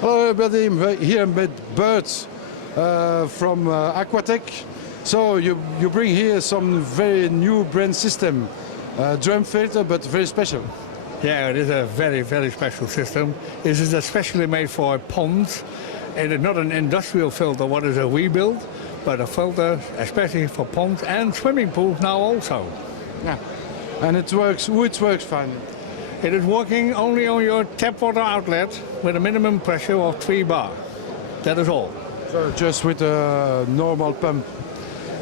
Hello everybody, I'm here with birds from Aquatech. So you bring here some very new brand system, drum filter, but very special. Yeah, it is a very, very special system. This is especially made for ponds. It is not an industrial filter, what is a rebuild, but a filter especially for ponds and swimming pools now also. Yeah, and it works fine. It is working only on your tap water outlet with a minimum pressure of 3 bar. That is all. So just with a normal pump.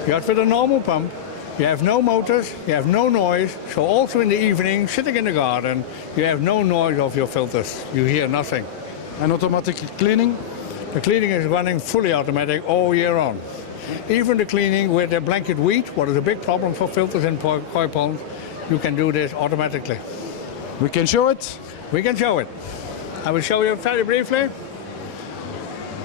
Just with a normal pump. You have no motors, you have no noise, so also in the evening, sitting in the garden, you have no noise of your filters. You hear nothing. And automatic cleaning? The cleaning is running fully automatic all year on. Even the cleaning with the blanket weed, what is a big problem for filters in koi ponds, you can do this automatically. We can show it? We can show it. I will show you very briefly.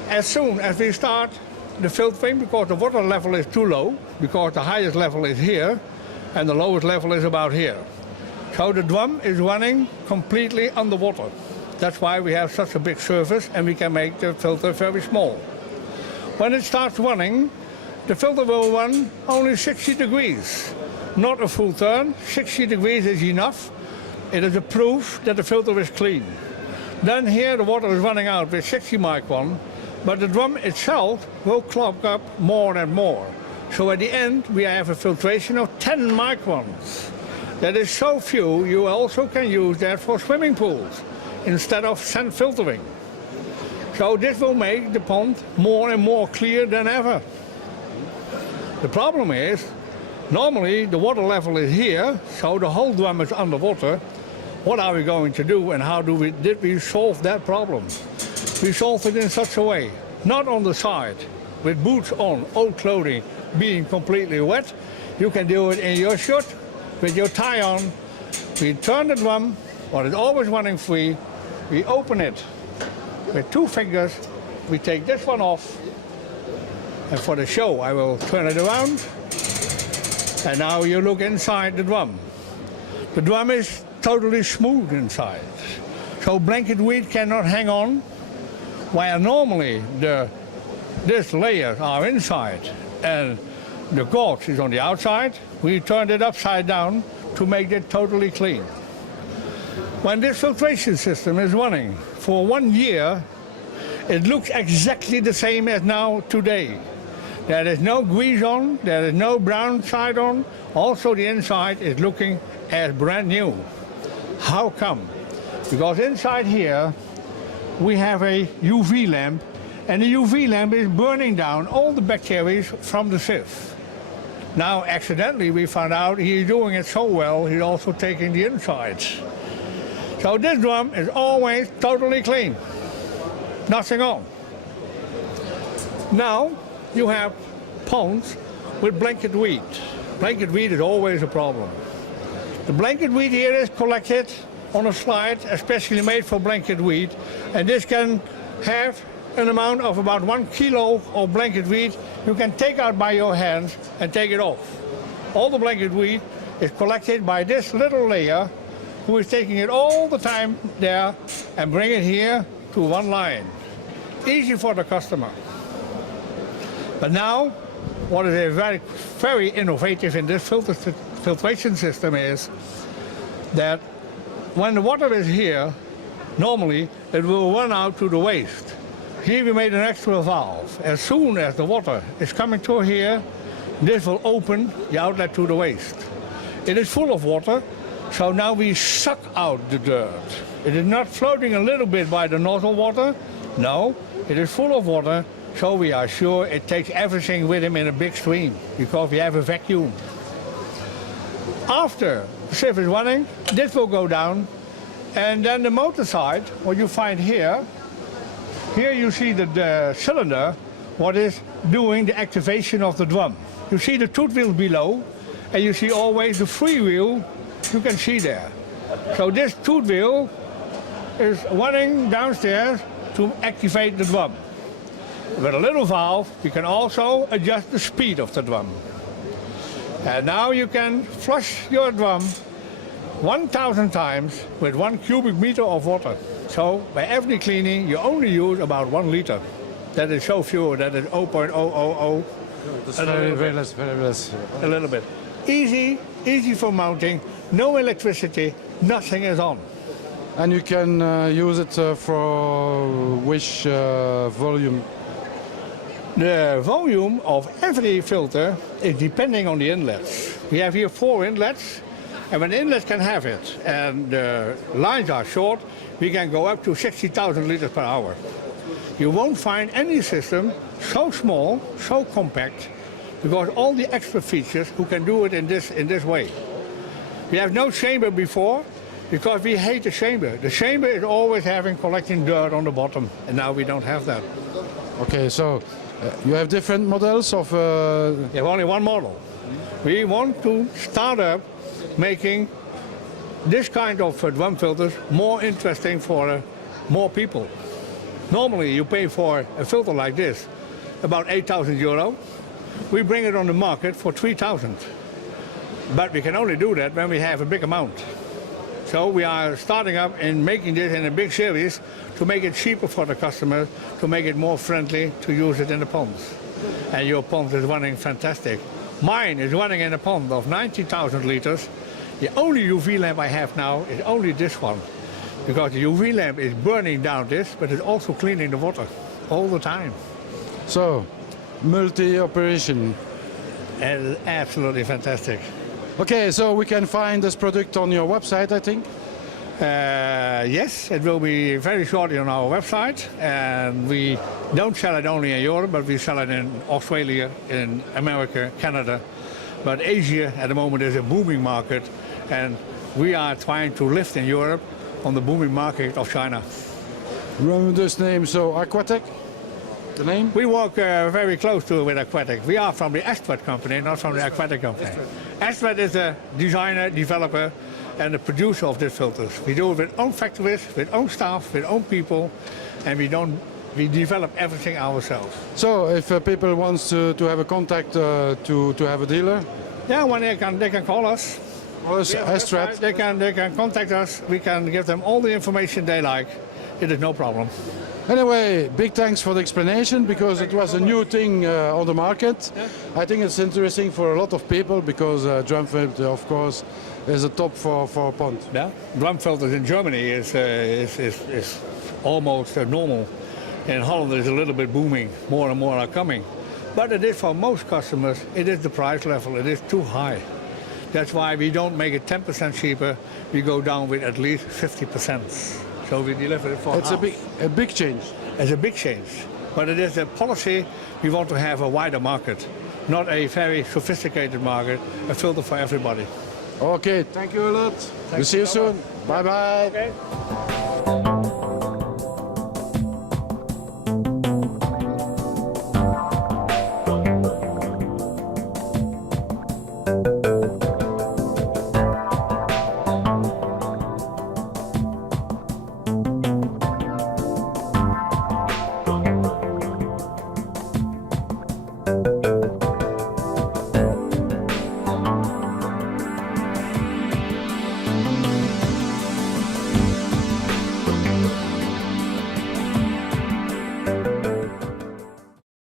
As soon as we start the filtering, because the water level is too low, because the highest level is here, and the lowest level is about here. So the drum is running completely underwater. That's why we have such a big surface, and we can make the filter very small. When it starts running, the filter will run only 60 degrees. Not a full turn, 60 degrees is enough. It is a proof that the filter is clean. Then here the water is running out with 60 micron, but the drum itself will clog up more and more. So at the end we have a filtration of 10 microns. That is so few, you also can use that for swimming pools instead of sand filtering. So this will make the pond more and more clear than ever. The problem is, normally the water level is here, so the whole drum is underwater. What are we going to do, and how did we solve that problem? We solved it in such a way, not on the side, with boots on, old clothing, being completely wet. You can do it in your shirt, with your tie on. We turn the drum, while it's always running free. We open it with 2 fingers. We take this one off, and for the show I will turn it around. And now you look inside the drum. The drum is totally smooth inside. So blanket weed cannot hang on, while normally these layers are inside and the gauze is on the outside. We turned it upside down to make it totally clean. When this filtration system is running for 1 year, it looks exactly the same as now today. There is no grease on, there is no brown side on. Also the inside is looking as brand new. How come? Because inside here we have a UV lamp, and the UV lamp is burning down all the bacteria from the sieve. Now accidentally we found out he's doing it so well, he's also taking the insides. So this drum is always totally clean. Nothing on. Now you have ponds with blanket weed. Blanket weed is always a problem. The blanket weed here is collected on a slide especially made for blanket weed, and this can have an amount of about 1 kilo of blanket weed you can take out by your hands and take it off. All the blanket weed is collected by this little layer who is taking it all the time there and bring it here to one line. Easy for the customer. But now, what is very, very innovative in this filtration system is that when the water is here, normally it will run out to the waste. Here we made an extra valve. As soon as the water is coming to here, this will open the outlet to the waste. It is full of water, so now we suck out the dirt. It is not floating a little bit by the nozzle water. No, it is full of water. So we are sure it takes everything with him in a big stream, because we have a vacuum. After the sieve is running, this will go down, and then the motor side, what you find here you see the cylinder, what is doing the activation of the drum. You see the tooth wheel below, and you see always the free wheel, you can see there. So this tooth wheel is running downstairs to activate the drum. With a little valve, you can also adjust the speed of the drum. And now you can flush your drum 1,000 times with 1 cubic meter of water. So by every cleaning, you only use about 1 liter. That is so few, that is 0.000. That's very less. A little bit. Easy for mounting, no electricity, nothing is on. And you can use it for which volume? The volume of every filter is depending on the inlets. We have here 4 inlets, and when the inlet can have it, and the lines are short, we can go up to 60,000 liters per hour. You won't find any system so small, so compact, because all the extra features who can do it in this way. We have no chamber before, because we hate the chamber. The chamber is always collecting dirt on the bottom, and now we don't have that. Okay, so you have different models of... We have only one model. We want to start up making this kind of drum filters more interesting for more people. Normally you pay for a filter like this about 8,000 euro. We bring it on the market for 3,000. But we can only do that when we have a big amount. So we are starting up and making this in a big series to make it cheaper for the customer, to make it more friendly to use it in the ponds. And your pond is running fantastic. Mine is running in a pond of 90,000 liters. The only UV lamp I have now is only this one, because the UV lamp is burning down this, but it's also cleaning the water all the time. So, multi-operation. And it's absolutely fantastic. Okay, so we can find this product on your website, I think? Yes, it will be very shortly on our website. And we don't sell it only in Europe, but we sell it in Australia, in America, Canada. But Asia at the moment is a booming market, and we are trying to lift in Europe on the booming market of China. Remember this name, so Aquatec, the name? We work very close to with Aquatic. We are from the Astrid company, not from the Aquatic company. Astrid is a designer, developer, and the producer of these filters. We do it with own factories, with own staff, with own people, and we develop everything ourselves. So, if people want to have a contact to have a dealer? Yeah, when they can call us. Well, Astrid. They can contact us. We can give them all the information they like. It is no problem. Anyway, big thanks for the explanation, because it was a new thing on the market. Yeah. I think it's interesting for a lot of people, because drum filter, of course, is a top for pond. Yeah, drum filters in Germany is almost normal. In Holland it's a little bit booming. More and more are coming. But it is for most customers, it is the price level. It is too high. That's why we don't make it 10% cheaper. We go down with at least 50%. So we deliver it for It's half. a big change. It's a big change. But it is a policy. We want to have a wider market, not a very sophisticated market, a filter for everybody. Okay, thank you a lot. We'll see you soon. Bye-bye. Okay.